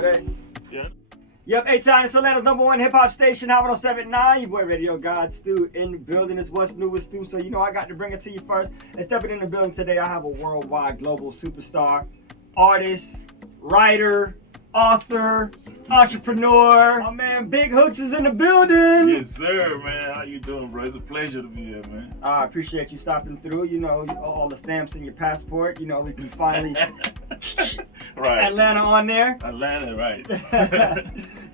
holiday. Yeah. Yep, 8-time, it's Atlanta's #1 hip-hop station, Hot 107.9. Your boy Radio God Stu in the building. It's What's New with Stu, so you know I got to bring it to you first. And stepping in the building today, I have a worldwide global superstar, artist, writer, author, entrepreneur. My man Big Hookz is in the building. Yes, sir, man. How you doing, bro? It's a pleasure to be here, man. I appreciate you stopping through. You know, all the stamps in your passport. You know, we can finally Right. Atlanta on there. Atlanta, right.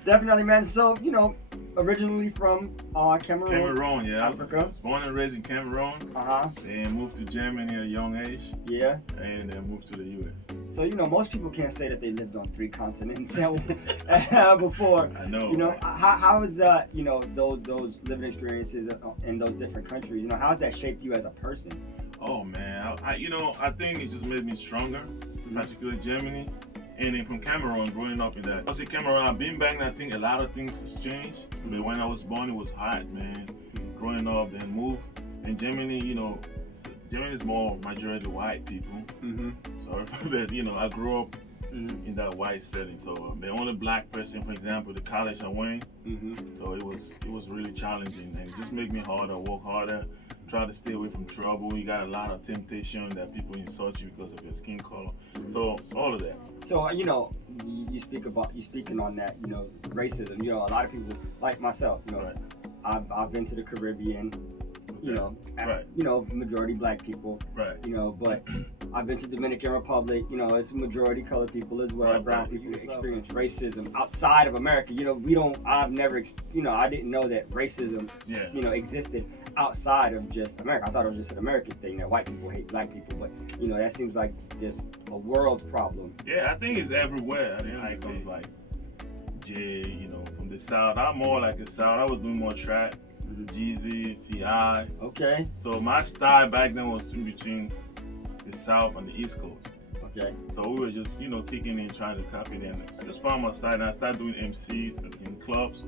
Definitely, man. So, you know, originally from Cameroon. Cameroon, yeah. Africa. I was born and raised in Cameroon. Uh-huh. Then moved to Germany at a young age. Yeah. And then moved to the U.S. So, you know, most people can't say that they lived on 3 continents before. I know. You know, right? how is that, you know, those living experiences in those different countries, you know, how has that shaped you as a person? Oh, man. I think it just made me stronger, particularly Germany. And then from Cameroon, growing up in that. I say Cameroon, I've been back and I think a lot of things has changed. But when I was born, it was hot, man. Growing up, then moved. And Germany, you know, Germany is more majority white people. So, but, you know, I grew up in that white setting. So the only black person, for example, the college I went. So it was really challenging. And it just made me harder, work harder. Try to stay away from trouble. You got a lot of temptation that people insult you because of your skin color. So all of that. So, you know, you speaking on that, you know, racism. You know, a lot of people like myself, you know, Right. I've been to the Caribbean, you know, Right. you know, majority black people, Right. you know, but I've been to Dominican Republic, you know, it's majority colored people as well. Right. Brown people experience racism outside of America. You know, I've never, you know, I didn't know that racism, Yeah. you know, existed outside of just America. I thought it was just an American thing that white people hate black people, but you know, that seems like just a world problem. Yeah, I think it's everywhere. I think it comes like Jay, you know, from the South. I'm more like the South. I was doing more trap, Jeezy, T.I. Okay. So my style back then was in between the South and the East Coast. Okay. So we were just, you know, kicking in, trying to copy them. I just found my style and I started doing MCs in clubs.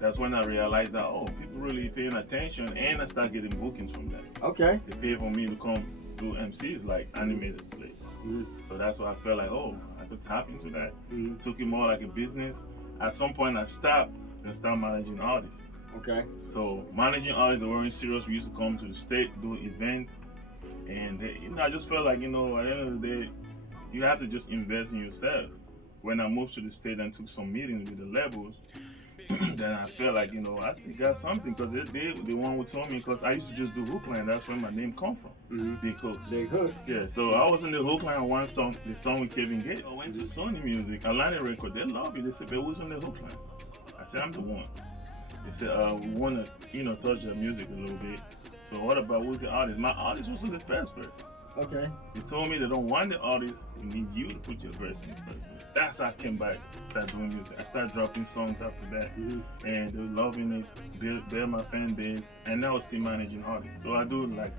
That's when I realized that, oh, people really paying attention, and I started getting bookings from that. Okay. They pay for me to come do MCs, like animated plays. So that's why I felt like, oh, I could tap into that. Took it more like a business. At some point I stopped and started managing artists. Okay. So managing artists that weren't serious, we used to come to the state, do events. And they, you know, I just felt like, you know, at the end of the day, you have to just invest in yourself. When I moved to the state and took some meetings with the labels, then I felt like, you know, I still got something, because they the one who told me, because I used to just do hook line. That's where my name come from, Big Hookz. Big Hookz. Yeah, so I was in the hook line one song, the song with Kevin Gates. I went to Sony Music, Atlanta Record. They love it. They said, but who's on the hook line? I said, I'm the one. They said, we want to, you know, touch the music a little bit. So what about who's the artist? My artist was in the first verse. Okay. They told me they don't want the artist, they need you to put your verse in the first verse. That's how I came back, started doing music. I started dropping songs after that, and they were loving it, build my fan base, and now I'm still managing artists. So I do like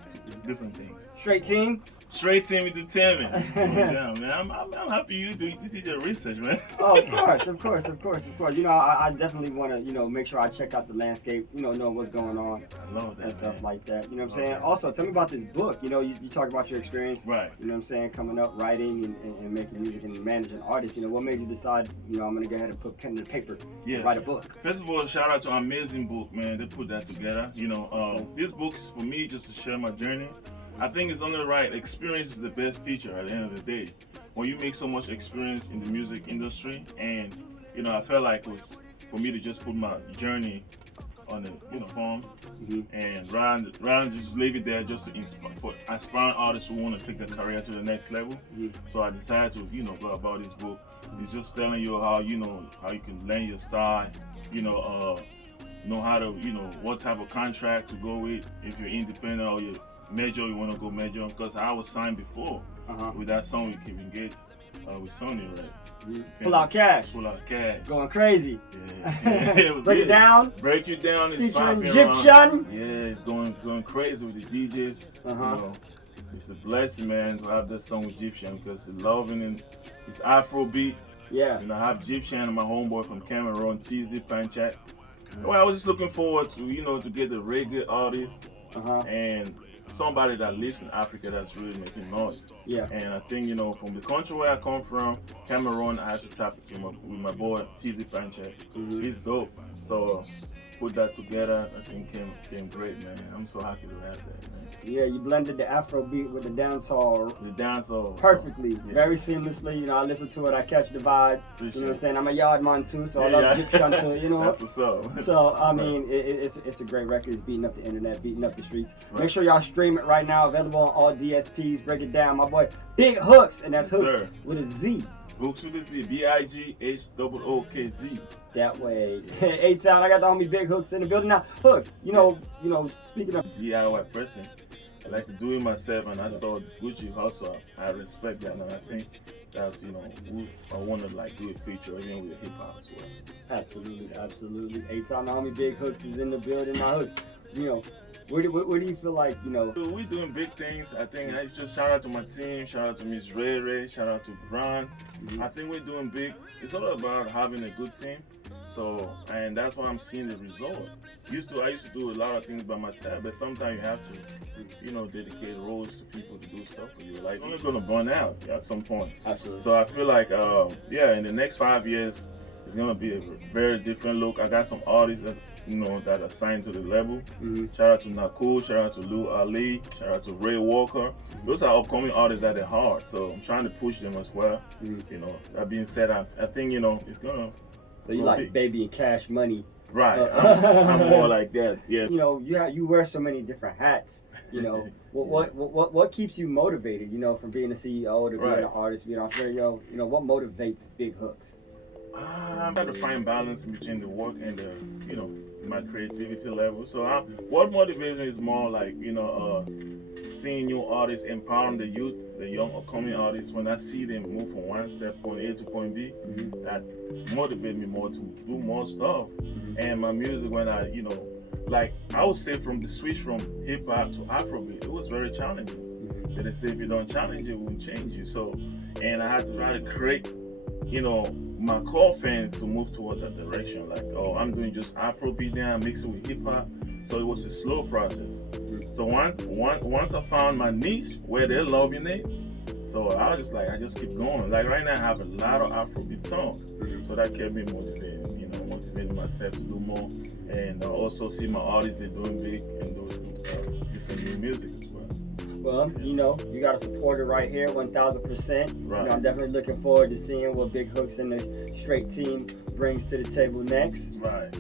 different things. Straight team? Straight team entertainment. Yeah, man, I'm happy you did your research, man. Oh, of course. You know, I definitely want to, you know, make sure I check out the landscape, you know what's going on. I love that, and stuff man. like that. You know what I'm saying? That. Also, tell me about this book. You know, you talk about your experience. Right. You know what I'm saying? Coming up, writing and making music and managing artists. You know, what made you decide, you know, I'm going to go ahead and put pen to paper and write a book? First of all, shout out to an amazing book, man. They put that together. You know, this book is for me just to share my journey. I think it's only right. Experience is the best teacher at the end of the day. When you make so much experience in the music industry, and, you know, I felt like it was for me to just put my journey on the, you know, form, and rather than just leave it there just to inspire artists who want to take their career to the next level. So I decided to, you know, go about this book. It's just telling you how, you know, how you can learn your style, you know how to, you know, what type of contract to go with if you're independent or you're major, you want to go major. Because I was signed before with that song with Kevin Gates, with Sony, right? Pull out cash. Going crazy. Yeah. Break it down. Break it down. It's featuring Egyptian. Yeah, it's going crazy with the DJs. You know, it's a blessing, man, to have that song with Egyptian, because it's loving and it's Afrobeat. Yeah. You know, I have Egyptian and my homeboy from Cameroon, TZ Panchat. Well, I was just looking forward to, you know, to get the reggae artist and somebody that lives in Africa that's really making noise. Yeah. And I think, you know, from the country where I come from, Cameroon, I had to tap with my boy TZ Panche. He's dope. So put that together, I think came great, man. I'm so happy to have that, man. Yeah, you blended the Afro beat with the dancehall. The dancehall. Perfectly, yeah. very seamlessly. You know, I listen to it, I catch the vibe. Appreciate you know what I'm saying? I'm a yard man too, so I love Egyptian too, you know. That's what's up. So, I mean, it's a great record. It's beating up the internet, beating up the streets. Right. Make sure y'all stream it right now. Available on all DSPs. Break it down. My boy, Big Hookz, and that's Hookz with a Z. Hookz with a Z. BIGHOOKZ. That way. A-Town, I got the homie Big Hookz in the building. Now, Hookz, you know, speaking of DIY person, I like to do it myself, and I saw Gucci hustle. I respect that, and I think that's, you know, I want to like do a feature even with hip hop as well. Absolutely, absolutely. A-Town, the homie Big Hookz is in the building. Now, Hookz, you know, where do you feel like, you know? We're doing big things. I think I just shout out to my team, shout out to Miss Ray, shout out to Bron. I think we're doing big. It's all about having a good team. So, and that's why I'm seeing the result. I used to do a lot of things by myself, but sometimes you have to, you know, dedicate roles to people to do stuff for you. Like, you're only gonna burn out at some point. Absolutely. So I feel like, in the next 5 years, it's gonna be a very different look. I got some artists that, you know, that are signed to the label. Shout out to Nakul, shout out to Lou Ali, shout out to Ray Walker. Those are upcoming artists that are hard, so I'm trying to push them as well. You know, that being said, I think, you know, it's gonna. So you like Baby and Cash Money. Right, I'm more like that, yeah. You know, you wear so many different hats, you know. what keeps you motivated, you know, from being a CEO to being an artist, being an entrepreneur, you know, what motivates Big Hookz? I'm trying to find balance between the work and the, you know, my creativity level. So what motivates me is more like, you know, seeing new artists, empowering the youth, the young upcoming artists. When I see them move from one step, point A to point B, that motivates me more to do more stuff. And my music, when I, you know, like I would say from the switch from hip hop to Afrobeat, it was very challenging. Then they say if you don't challenge it, it will change you. So, and I had to try to create, you know, my core fans to move towards that direction. Like, oh, I'm doing just Afrobeat now, I'm mixing with hip hop. So it was a slow process. So once I found my niche where they're loving it, so I was just like, I just keep going. Like right now I have a lot of Afrobeat songs. So that kept me motivated, you know, motivating myself to do more. And also see my artists, they're doing big and doing different new music as well. Well, you know, you got to support it right here, 1,000%. Right. You know, I'm definitely looking forward to seeing what Big Hookz and the Straight team brings to the table next. Right.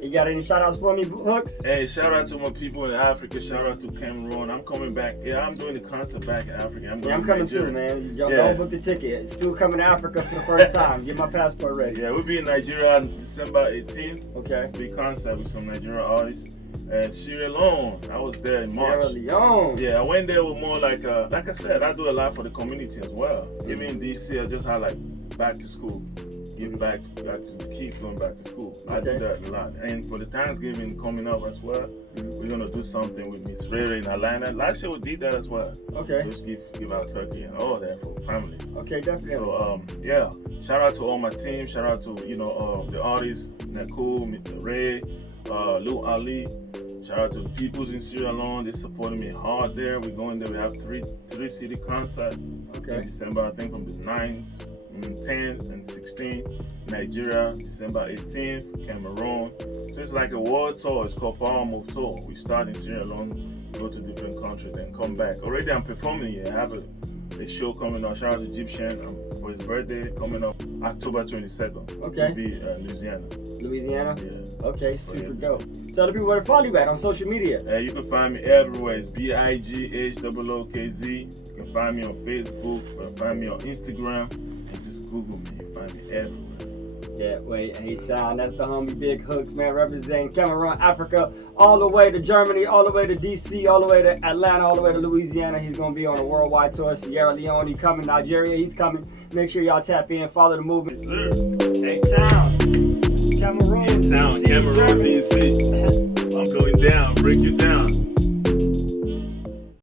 You got any shout outs for me, Hookz? Hey, shout out to my people in Africa. Shout out to Cameroon. I'm coming back. Yeah, I'm doing the concert back in Africa. I'm coming too, man. Don't book the ticket. It's still coming to Africa for the first time. Get my passport ready. Yeah, we'll be in Nigeria on December 18th. Okay. Big concert with some Nigerian artists. And Sierra Leone, I was there in March. Sierra Leone. Yeah, I went there with more like I said, I do a lot for the community as well. Even in DC, I just had like back to school. Give back to the kids going back to school. I do that a lot. And for the Thanksgiving coming up as well, we're gonna do something with Miss Ray in Atlanta. Last year we did that as well. Okay. Just give out turkey and all that for families. Okay, definitely. So yeah, shout out to all my team. Shout out to the artists, Nakul, Mr. Ray, Lou Ali. Shout out to the peoples in Sierra Leone. They supported me hard there. We're going there. We have three city concerts in December, I think from the 9th, 10th, and 16th. Nigeria, December 18th. Cameroon. So it's like a world tour. It's called Power Move Tour. We start in Sierra Leone, go to different countries, and come back. Already I'm performing here. I have a show coming up. Shout out to Egyptian for his birthday coming up October 22nd. Okay. It'll be Louisiana. Louisiana? Yeah. Okay, super dope. Tell the people where to follow you at on social media. You can find me everywhere. It's BIGHOOKZ. You can find me on Facebook. You can find me on Instagram. And just Google me. You can find me everywhere. That way, A-Town. That's the homie Big Hookz, man, representing Cameroon, Africa, all the way to Germany, all the way to DC, all the way to Atlanta, all the way to Louisiana. He's going to be on a worldwide tour. Sierra Leone, he's coming. Nigeria, he's coming. Make sure y'all tap in, follow the movement. A-Town. Cameroon, A-Town, DC, Cameroon, DC. I'm going down, break you down.